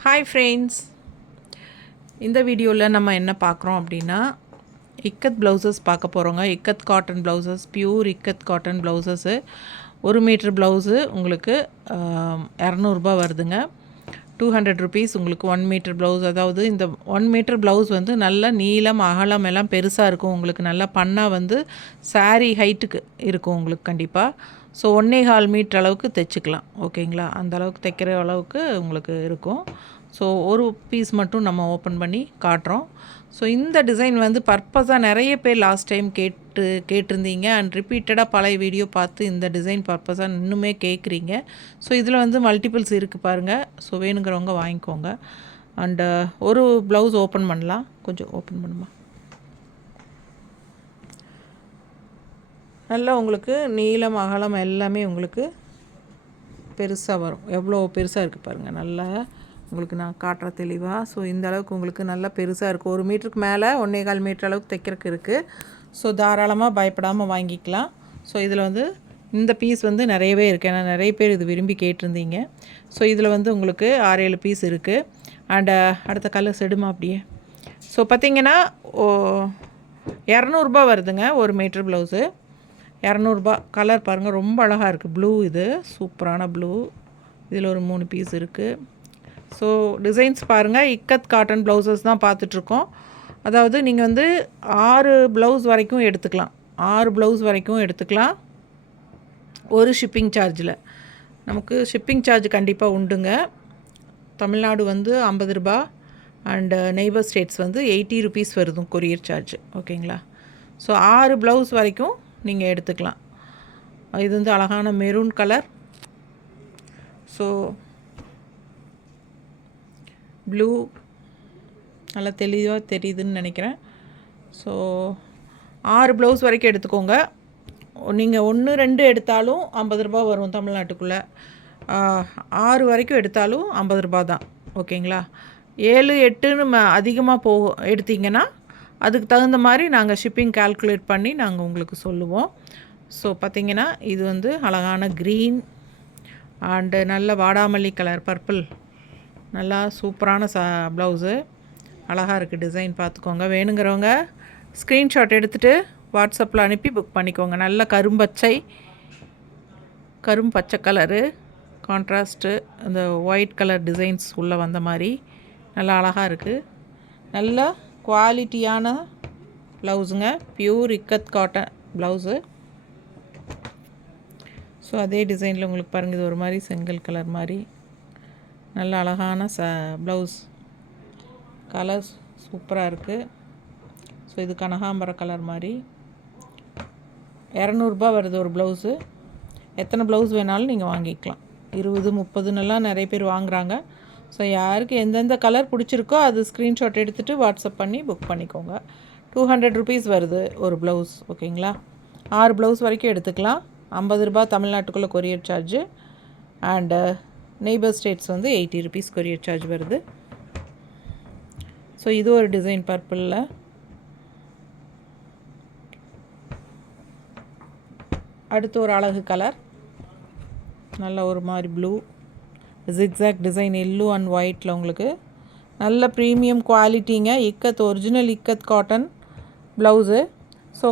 Hi friends, இந்த வீடியோவில் நம்ம என்ன பார்க்குறோம் அப்படின்னா இக்கத் ப்ளவுசஸ் பார்க்க போகிறோங்க. Ikat cotton blouses, pure ikat cotton blouses 1 metre blouse உங்களுக்கு 200 வருதுங்க. 200 ருபீஸ் உங்களுக்கு 1 மீட்டர் ப்ளவுஸ். அதாவது இந்த 1 மீட்டர் ப்ளவுஸ் வந்து நல்ல நீளம் அகலம் எல்லாம் பெருசாக இருக்கும். உங்களுக்கு நல்லா பண்ணால் வந்து சாரீ ஹைட்டுக்கு இருக்கும் உங்களுக்கு கண்டிப்பாக. ஸோ 1.25 மீட்டர் அளவுக்கு தைச்சிக்கலாம். ஓகேங்களா, அந்த அளவுக்கு தைக்கிற அளவுக்கு உங்களுக்கு இருக்கும். ஸோ ஒரு பீஸ் மட்டும் நம்ம ஓப்பன் பண்ணி காட்டுறோம். ஸோ இந்த டிசைன் வந்து பர்பஸாக நிறைய பேர் லாஸ்ட் டைம் கேட்டிருந்தீங்க அண்ட் ரிப்பீட்டடாக பழைய வீடியோ பார்த்து இந்த டிசைன் பர்பஸாக இன்னுமே கேட்குறீங்க. ஸோ இதில் வந்து மல்டிபிள்ஸ் இருக்குது பாருங்கள். ஸோ வேணுங்கிறவங்க வாங்கிக்கோங்க. அண்டு ஒரு ப்ளவுஸ் ஓப்பன் பண்ணலாம். கொஞ்சம் ஓப்பன் பண்ணுமா. நல்லா உங்களுக்கு நீளம் அகலம் எல்லாமே உங்களுக்கு பெருசாக வரும். எவ்வளோ பெருசாக இருக்குது பாருங்கள். நல்லா உங்களுக்கு நான் காட்டுற தெளிவாக. ஸோ இந்த அளவுக்கு உங்களுக்கு நல்லா பெருசாக இருக்குது. 1 மீட்டருக்கு மேலே 1.25 மீட்டர் அளவுக்கு தைக்கிறதுக்கு இருக்குது. ஸோ தாராளமாக பயப்படாமல் வாங்கிக்கலாம். ஸோ இதில் வந்து இந்த பீஸ் வந்து நிறையவே இருக்குது. ஏன்னா நிறைய பேர் இது விரும்பி கேட்டிருந்தீங்க. ஸோ இதில் வந்து உங்களுக்கு 6-7 பீஸ் இருக்குது. அண்டு அடுத்த கலர் செடுமா அப்படியே. ஸோ பார்த்திங்கன்னா 200 வருதுங்க 1 மீட்டர் ப்ளவுஸு. 200 கலர் பாருங்கள், ரொம்ப அழகாக இருக்குது. ப்ளூ, இது சூப்பரான ப்ளூ. இதில் ஒரு 3 பீஸ் இருக்குது. ஸோ டிசைன்ஸ் பாருங்கள். இக்கத் காட்டன் ப்ளவுசஸ் தான் பார்த்துட்ருக்கோம். அதாவது நீங்கள் வந்து 6 ப்ளவுஸ் வரைக்கும் எடுத்துக்கலாம். 6 ப்ளவுஸ் வரைக்கும் எடுத்துக்கலாம் ஒரு ஷிப்பிங் சார்ஜில். நமக்கு ஷிப்பிங் சார்ஜ் கண்டிப்பாக உண்டுங்க. தமிழ்நாடு வந்து 50 ரூபா அண்டு நெய்பர் ஸ்டேட்ஸ் வந்து 80 ருபீஸ் வருதும் கொரியர் சார்ஜ். ஓகேங்களா. ஸோ 6 ப்ளவுஸ் வரைக்கும் நீங்கள் எடுத்துக்கலாம். இது வந்து அழகான மெரூன் கலர். ஸோ ப்ளூ நல்லா தெளிவாக தெரியுதுன்னு நினைக்கிறேன். ஸோ 6 ப்ளவுஸ் வரைக்கும் எடுத்துக்கோங்க. நீங்கள் 1-2 எடுத்தாலும் 50 ரூபா வரும் தமிழ்நாட்டுக்குள்ளே. 6 வரைக்கும் எடுத்தாலும் 50 ரூபா தான். ஓகேங்களா. 7-8ன்னு அதிகமாக எடுத்திங்கன்னா அதுக்கு தகுந்த மாதிரி நாங்கள் ஷிப்பிங் கால்குலேட் பண்ணி நாங்கள் உங்களுக்கு சொல்லுவோம். ஸோ பார்த்திங்கன்னா இது வந்து அழகான க்ரீன் அண்டு நல்ல வாடாமல்லி கலர் பர்பிள். நல்லா சூப்பரான ப்ளவுஸு. அழகாக இருக்குது டிசைன், பார்த்துக்கோங்க. வேணுங்கிறவங்க ஸ்க்ரீன்ஷாட் எடுத்துகிட்டு வாட்ஸ்அப்பில் அனுப்பி புக் பண்ணிக்கோங்க. நல்ல கரும்பச்சை கலரு கான்ட்ராஸ்ட்டு இந்த ஒயிட் கலர் டிசைன்ஸ் உள்ளே வந்த மாதிரி நல்லா அழகாக இருக்குது. நல்லா குவாலிட்டியான ப்ளவுஸுங்க. Pure ikat cotton blouse. So அதே டிசைனில் உங்களுக்கு பாருங்கள், இது ஒரு மாதிரி செங்கல் கலர் மாதிரி நல்ல அழகான ப்ளவுஸ். கலர்ஸ் சூப்பராக இருக்குது. ஸோ இது கனகாம்பர கலர் மாதிரி 200 வருது ஒரு ப்ளவுஸு. எத்தனை ப்ளவுஸ் வேணாலும் நீங்கள் வாங்கிக்கலாம். 20-30ன்னெல்லாம் நிறைய பேர் வாங்குகிறாங்க. ஸோ யாருக்கு எந்தெந்த கலர் பிடிச்சிருக்கோ அது ஸ்க்ரீன்ஷாட் எடுத்துகிட்டு வாட்ஸ்அப் பண்ணி புக் பண்ணிக்கோங்க. 200 ருபீஸ் வருது ஒரு ப்ளவுஸ். ஓகேங்களா. 6 ப்ளவுஸ் வரைக்கும் எடுத்துக்கலாம். 50 ரூபா தமிழ்நாட்டுக்குள்ளே courier charge. And neighbour states வந்து 80 ருபீஸ் கொரியர் சார்ஜ் வருது. ஸோ இது ஒரு டிசைன் பர்பிளில். அடுத்து ஒரு அழகு கலர், நல்ல ஒரு மாதிரி blue zigzag design, yellow and ஒயிட்டில் உங்களுக்கு நல்ல ப்ரீமியம் குவாலிட்டிங்க. Ikat original ikat cotton blouse. So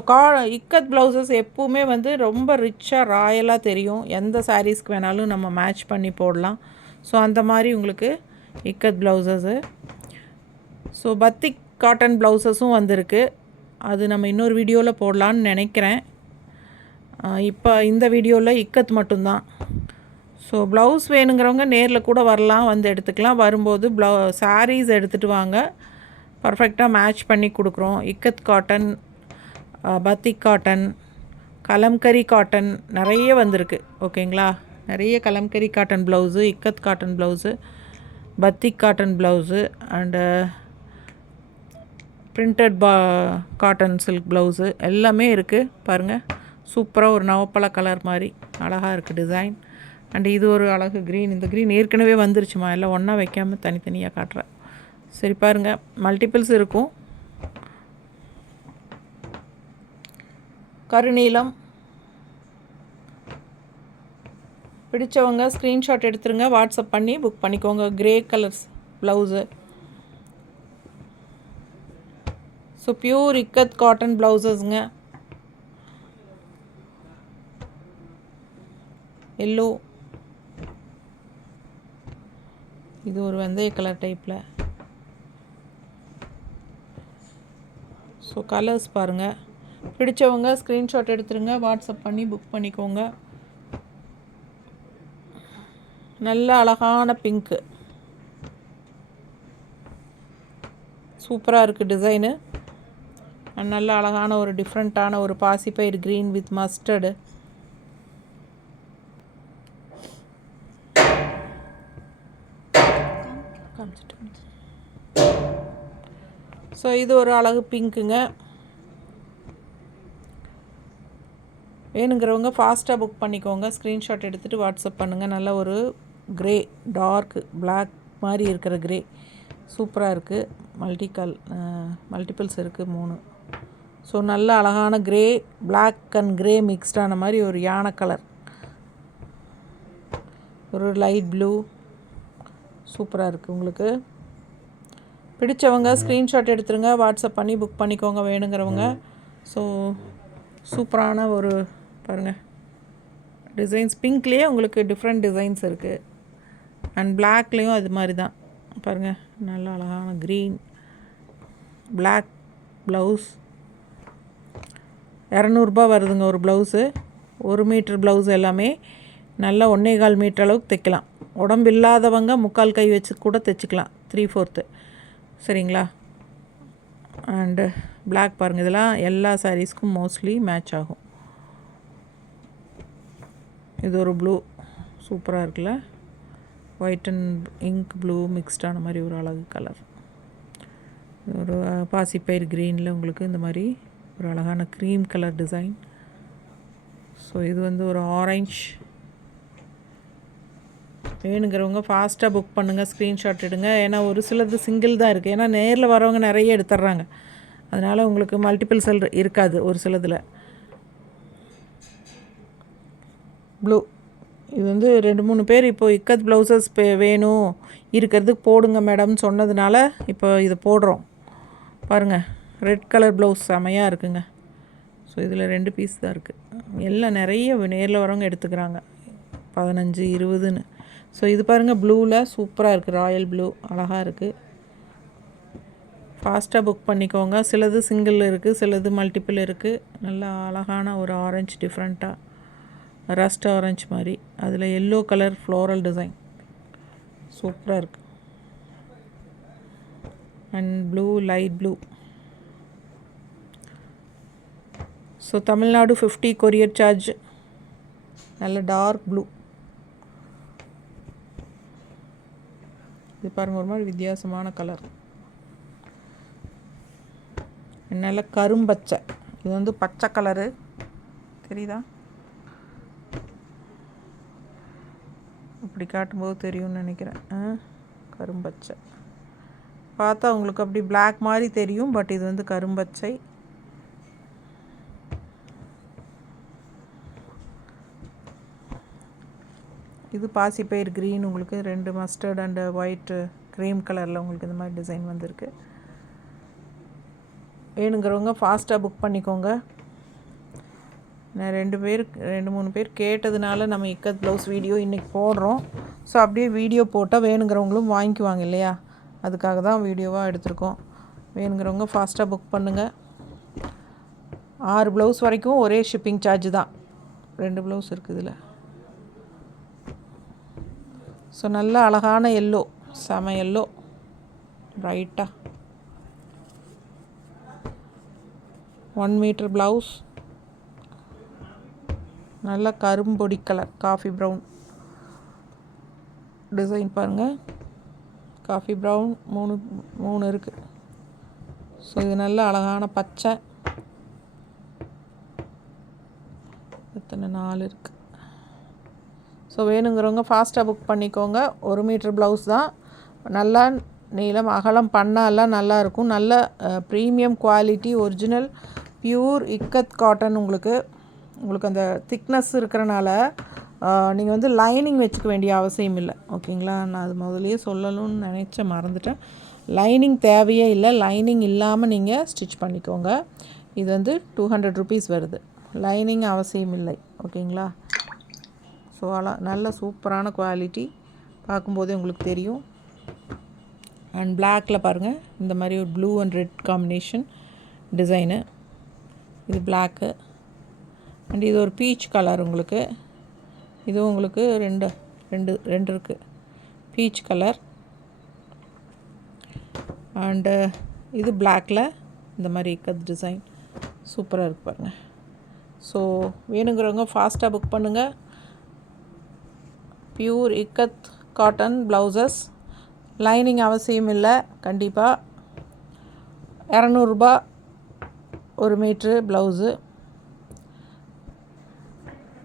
ikat blouses எப்போவுமே வந்து ரொம்ப ரிச்சாக ராயலாக தெரியும். எந்த சாரீஸ்க்கு வேணாலும் நம்ம மேட்ச் பண்ணி போடலாம். ஸோ அந்த மாதிரி உங்களுக்கு இக்கத் ப்ளவுசஸ்ஸு. ஸோ பத்திக் காட்டன் ப்ளவுசஸும் வந்திருக்கு. அது நம்ம இன்னொரு வீடியோவில் போடலான்னு நினைக்கிறேன். இப்போ இந்த வீடியோவில் இக்கத் மட்டும்தான். ஸோ ப்ளவுஸ் வேணுங்கிறவங்க நேரில் கூட வரலாம், வந்து எடுத்துக்கலாம். வரும்போது சாரீஸ் எடுத்துகிட்டு வாங்க, பர்ஃபெக்டாக மேட்ச் பண்ணி கொடுக்குறோம். Ikat cotton, batik cotton, Kalamkari cotton நிறைய வந்திருக்கு. ஓகேங்களா. நிறைய Kalamkari cotton blouse, ikat cotton blouse, batik cotton blouse and printed cotton silk blouse எல்லாமே இருக்குது. பாருங்கள், சூப்பராக ஒரு நவப்பழ கலர் மாதிரி அழகாக இருக்குது டிசைன். அண்டு இது ஒரு அழகு க்ரீன். இந்த க்ரீன் ஏற்கனவே வந்துருச்சுமா, எல்லாம் ஒன்றா வைக்காமல் தனித்தனியாக காட்டுறேன். சரி பாருங்கள், மல்டிபிள்ஸ் இருக்கும். கருநீலம் பிடிச்சவங்க ஸ்க்ரீன்ஷாட் எடுத்துருங்க, வாட்ஸ்அப் பண்ணி புக் பண்ணிக்கோங்க. Grey colours blouse. So pure ikat cotton ப்ளவுசஸ்ங்க. எல்லோ, இது ஒரு வெந்தய கலர் டைப்பில். ஸோ கலர்ஸ் பாருங்கள். பிடிச்சவங்க ஸ்க்ரீன்ஷாட் எடுத்துருங்க, வாட்ஸ்அப் பண்ணி புக் பண்ணிக்கோங்க. நல்ல அழகான பிங்க்கு, சூப்பராக இருக்குது டிசைனு. நல்ல அழகான ஒரு டிஃப்ரெண்ட்டான ஒரு பாசிப்பயிர் க்ரீன் வித் மஸ்டர்டு. ஸோ இது ஒரு அழகு பிங்க்குங்க. வேணுங்கிறவங்க ஃபாஸ்ட்டாக புக் பண்ணிக்கோங்க, ஸ்க்ரீன்ஷாட் எடுத்துகிட்டு வாட்ஸ்அப் பண்ணுங்கள். நல்ல ஒரு க்ரே, டார்க் பிளாக் மாதிரி இருக்கிற க்ரே சூப்பராக இருக்குது. மல்டிபிள்ஸ் இருக்குது 3. ஸோ நல்ல அழகான க்ரே, பிளாக் அண்ட் க்ரே மிக்ஸ்டான மாதிரி ஒரு யானை கலர், ஒரு லைட் ப்ளூ, சூப்பராக இருக்குது. உங்களுக்கு பிடிச்சவங்க ஸ்க்ரீன்ஷாட் எடுத்துருங்க, வாட்ஸ்அப் பண்ணி புக் பண்ணிக்கோங்க வேணுங்கிறவங்க. ஸோ சூப்பரான ஒரு பாருங்கள் டிசைன்ஸ். பிங்க்லேயே உங்களுக்கு டிஃப்ரெண்ட் டிசைன்ஸ் இருக்குது. அண்ட் பிளாக்லேயும் அது மாதிரி தான் பாருங்கள். நல்ல அழகான க்ரீன், பிளாக் ப்ளவுஸ். 200 வருதுங்க ஒரு ப்ளவுஸு. 1 மீட்டர் ப்ளவுஸ் எல்லாமே நல்லா 1.25 மீட்டர் அளவுக்கு தைக்கலாம். உடம்பு இல்லாதவங்க 3/4 கை வச்சு கூட தைச்சிக்கலாம், 3/4. சரிங்களா? அண்டு பிளாக் பாருங்கள், இதெல்லாம் எல்லா சாரீஸ்க்கும் மோஸ்ட்லி மேட்ச் ஆகும். இது ஒரு ப்ளூ சூப்பராக இருக்குல்ல, ஒயிட் அண்ட் இங்க் ப்ளூ மிக்ஸ்டான மாதிரி ஒரு அழகு கலர். ஒரு பாசிப்பயிர் க்ரீனில் உங்களுக்கு இந்த மாதிரி ஒரு அழகான க்ரீம் கலர் டிசைன். ஸோ இது வந்து ஒரு ஆரஞ்ச். வேணுங்கிறவங்க ஃபாஸ்ட்டாக புக் பண்ணுங்கள், ஸ்க்ரீன்ஷாட் எடுங்க. ஏன்னா ஒரு சிலது சிங்கிள் தான் இருக்குது. ஏன்னா நேரில் வரவங்க நிறைய எடுத்துட்றாங்க, அதனால் உங்களுக்கு மல்டிபிள் செல் இருக்காது ஒரு சிலதில். ப்ளூ, இது வந்து 2-3 பேர் இப்போது இக்கத் ப்ளவுசஸ் வேணும் இருக்கிறதுக்கு போடுங்க மேடம் சொன்னதுனால இப்போ இதை போடுறோம். பாருங்கள், ரெட் கலர் ப்ளவுஸ் செமையாக இருக்குங்க. ஸோ இதில் 2 பீஸ் தான் இருக்குது. எல்லாம் நிறைய நேரில் வரவங்க எடுத்துக்கிறாங்க, 15, 20ன்னு. ஸோ இது பாருங்கள், ப்ளூவில் சூப்பராக இருக்குது, ராயல் ப்ளூ அழகாக இருக்குது. ஃபாஸ்ட்டாக புக் பண்ணிக்கோங்க. சிலது சிங்கிள் இருக்குது, சிலது மல்டிப்பிள் இருக்குது. நல்லா அழகான ஒரு ஆரஞ்சு, டிஃப்ரெண்ட்டாக ரஸ்ட் ஆரஞ்சு மாதிரி, அதில் எல்லோ கலர் ஃப்ளோரல் டிசைன் சூப்பராக இருக்குது. And blue, light blue. So Tamil Nadu 50 courier charge. நல்ல டார்க் ப்ளூ. இது பாருங்கள், ஒரு மாதிரி வித்தியாசமான கலர். நல்ல கரும்பச்சை, இது வந்து பச்சை கலரு தெரியுதா? இப்படி காட்டும்போது தெரியும்னு நினைக்கிறேன். கரும்பச்சை பார்த்தா உங்களுக்கு அப்படி பிளாக் மாதிரி தெரியும், பட் இது வந்து கரும்பச்சை. இது பாசிப்பயிர் க்ரீன், உங்களுக்கு 2 மஸ்டர்ட் அண்டு ஒயிட் க்ரீம் கலரில் உங்களுக்கு இந்த மாதிரி டிசைன் வந்திருக்கு. வேணுங்கிறவங்க ஃபாஸ்ட்டாக புக் பண்ணிக்கோங்க. நான் 2-3 பேர் கேட்டதுனால நம்ம இக்கத் ப்ளவுஸ் வீடியோ இன்றைக்கி போடுறோம். ஸோ அப்படியே வீடியோ போட்டால் வேணுங்கிறவங்களும் வாங்கிக்குவாங்க இல்லையா, அதுக்காக தான் வீடியோவாக எடுத்திருக்கோம். வேணுங்கிறவங்க ஃபாஸ்ட்டாக புக் பண்ணுங்கள். 6 ப்ளவுஸ் வரைக்கும் ஒரே ஷிப்பிங் சார்ஜ் தான். 2 ப்ளவுஸ் இருக்குது இதில். ஸோ நல்ல அழகான எல்லோ, செம எல்லோ, ப்ரைட்டாக 1 மீட்டர் ப்ளவுஸ். நல்ல கரும்பொடி கலர், காஃபி ப்ரௌன் டிசைன் பாருங்கள். காஃபி ப்ரௌன் 3 இருக்குது. ஸோ இது நல்ல அழகான பச்சை. எத்தனை 4 இருக்குது. ஸோ வேணுங்கிறவங்க ஃபாஸ்ட்டாக புக் பண்ணிக்கோங்க. 1 மீட்டர் ப்ளவுஸ் தான். நல்லா நீளம் அகலம் பண்ணாலாம் நல்லாயிருக்கும். நல்ல premium quality, original pure ikat cotton. உங்களுக்கு அந்த திக்னஸ் இருக்கிறனால நீங்கள் வந்து லைனிங் வச்சுக்க வேண்டிய அவசியம் இல்லை. ஓகேங்களா? நான் அது முதலையே சொல்லணும்னு நினச்சேன், மறந்துட்டேன். லைனிங் தேவையே இல்லை. லைனிங் இல்லாமல் நீங்கள் ஸ்டிச் பண்ணிக்கோங்க. இது வந்து 200 ருபீஸ் வருது. லைனிங் அவசியம் இல்லை. ஓகேங்களா? ஸோ நல்ல சூப்பரான குவாலிட்டி, பார்க்கும்போதே உங்களுக்கு தெரியும். அண்ட் பிளாக்கில் பாருங்கள், இந்த மாதிரி ஒரு blue and red combination design. இது பிளாக்கு. அண்ட் இது ஒரு பீச் கலர். உங்களுக்கு இதுவும் உங்களுக்கு ரெண்டு இருக்குது. Peach colour. அண்டு இது பிளாக்கில் இந்த மாதிரி இக்கத் டிசைன் சூப்பராக இருக்குது பாருங்கள். ஸோ வேணுங்கிறவங்க ஃபாஸ்ட்டாக புக் பண்ணுங்கள். Pure ikat cotton blouses. Lining அவசியம் இல்லை. கண்டிப்பாக 200 ரூபா ஒரு மீட்ரு ப்ளவுஸு.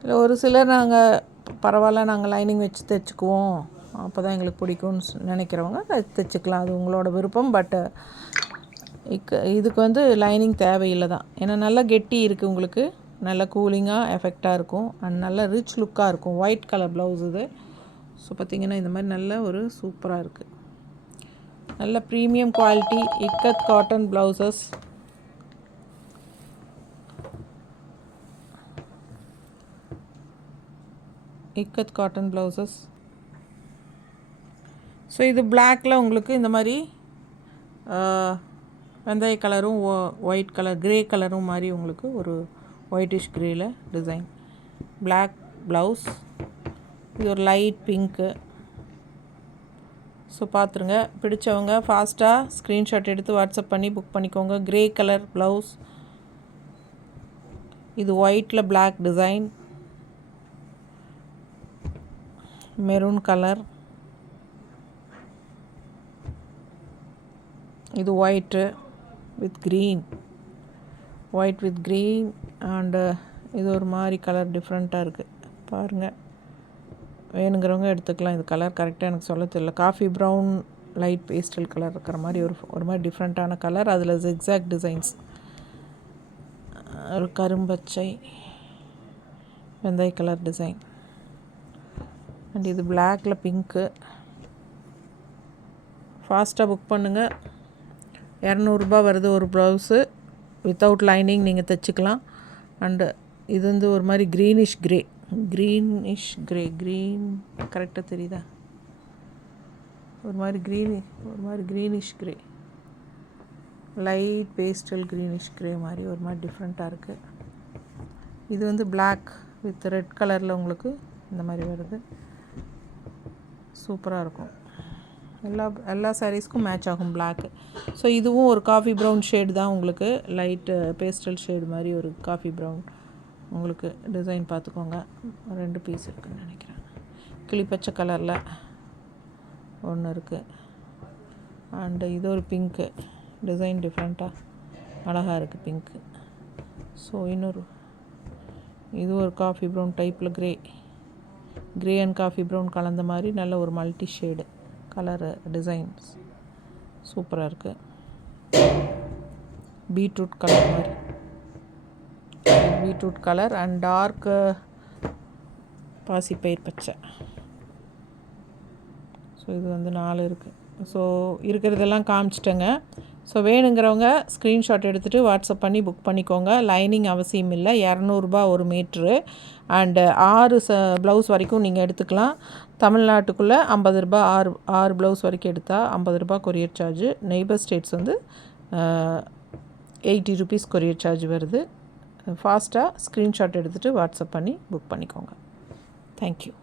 இல்லை ஒரு சிலர் நாங்கள் பரவாயில்ல, நாங்கள் லைனிங் வச்சு தைச்சிக்குவோம், அப்போ தான் எங்களுக்கு பிடிக்கும்னு நினைக்கிறவங்க தைச்சிக்கலாம். அது உங்களோட விருப்பம். பட்டு இதுக்கு வந்து லைனிங் தேவையில்லை தான். ஏன்னா நல்லா கெட்டி இருக்குது, உங்களுக்கு நல்லா கூலிங்காக எஃபெக்டாக இருக்கும். அண்ட் நல்லா ரிச் லுக்காக இருக்கும். ஒயிட் கலர் ப்ளவுஸ் இது. ஸோ பார்த்திங்கன்னா இந்த மாதிரி நல்ல ஒரு சூப்பராக இருக்குது. நல்ல premium quality ikat cotton blouses. Ikat cotton blouses. So இது பிளாக்கில் உங்களுக்கு இந்த மாதிரி வெந்தய கலரும் ஒயிட் கலர் கிரே கலரும் மாதிரி உங்களுக்கு ஒரு ஒயிட்டிஷ் கிரேயில் டிசைன். Black blouse. இது ஒரு லைட் பிங்க்கு. ஸோ பார்த்துருங்க. பிடிச்சவங்க ஃபாஸ்ட்டாக ஸ்க்ரீன்ஷாட் எடுத்து வாட்ஸ்அப் பண்ணி புக் பண்ணிக்கோங்க. Grey colour blouse. இது ஒயிட்டில் பிளாக் டிசைன். Maroon colour. இது white with green. White with green. And இது ஒரு மாதிரி கலர் டிஃப்ரெண்ட்டாக இருக்குது பாருங்கள். வேணுங்கிறவங்க எடுத்துக்கலாம். இது கலர் கரெக்டாக எனக்கு சொல்ல தெரியல. Coffee brown light pastel colour இருக்கிற மாதிரி ஒரு மாதிரி டிஃப்ரெண்ட்டான கலர். அதில் ஜிக்ஸாக் டிசைன்ஸ். ஒரு கரும்பச்சை வெந்தய கலர் டிசைன். அண்ட் இது பிளாக்கில் பிங்க்கு. ஃபாஸ்ட்டாக புக் பண்ணுங்கள். 200 ரூபா வருது ஒரு ப்ளவுஸு. வித்தவுட் லைனிங் நீங்கள் தைச்சிக்கலாம். அண்டு இது வந்து ஒரு மாதிரி க்ரீனிஷ் க்ரே. க்ரீன் கரெக்டாக தெரியுதா? ஒரு மாதிரி greenish grey, light pastel greenish grey மாதிரி ஒரு மாதிரி டிஃப்ரெண்ட்டாக இருக்குது. இது வந்து பிளாக் வித் ரெட் கலரில் உங்களுக்கு இந்த மாதிரி வருது. சூப்பராக இருக்கும். எல்லா சாரீஸ்க்கும் மேட்ச் ஆகும் பிளாக்கு. ஸோ இதுவும் ஒரு காஃபி ப்ரௌன் ஷேடு தான் உங்களுக்கு. லைட்டு பேஸ்டல் ஷேடு மாதிரி ஒரு காஃபி ப்ரௌன் உங்களுக்கு டிசைன் பார்த்துக்கோங்க. 2 பீஸ் இருக்குதுன்னு நினைக்கிறேன். கிளிப்பச்சை கலரில் ஒன்று இருக்குது. அண்டு இது ஒரு பிங்க்கு டிசைன். டிஃப்ரெண்ட்டாக அழகாக இருக்குது பிங்க்கு. ஸோ இது ஒரு காஃபி ப்ரௌன் டைப்பில் கிரே அண்ட் காஃபி ப்ரௌன் கலந்த மாதிரி நல்ல ஒரு மல்டி ஷேடு கலரு டிசைன்ஸ் சூப்பராக இருக்குது. பீட்ரூட் கலர் மாதிரி, பீட்ரூட் கலர் அண்ட் டார்க் பாசிப்பயிர் பச்சை. ஸோ இது வந்து 4 இருக்குது. ஸோ இருக்கிறதெல்லாம் காமிச்சிட்டேங்க. ஸோ வேணுங்கிறவங்க ஸ்க்ரீன்ஷாட் எடுத்துகிட்டு வாட்ஸ்அப் பண்ணி புக் பண்ணிக்கோங்க. லைனிங் அவசியம் இல்லை. 200 ரூபா ஒரு மீட்ரு. அண்டு 6 ப்ளவுஸ் வரைக்கும் நீங்கள் எடுத்துக்கலாம். தமிழ்நாட்டுக்குள்ளே 50 ரூபா. 6 ப்ளவுஸ் வரைக்கும் எடுத்தால் 50 ரூபா கொரியர் சார்ஜு. நெய்பர் ஸ்டேட்ஸ் வந்து 80 ருபீஸ் கொரியர் சார்ஜ் வருது. ஃபாஸ்ட்டாக ஸ்க்ரீன்ஷாட் எடுத்துகிட்டு வாட்ஸ்அப் பண்ணி புக் பண்ணிக்கோங்க. தேங்க்யூ.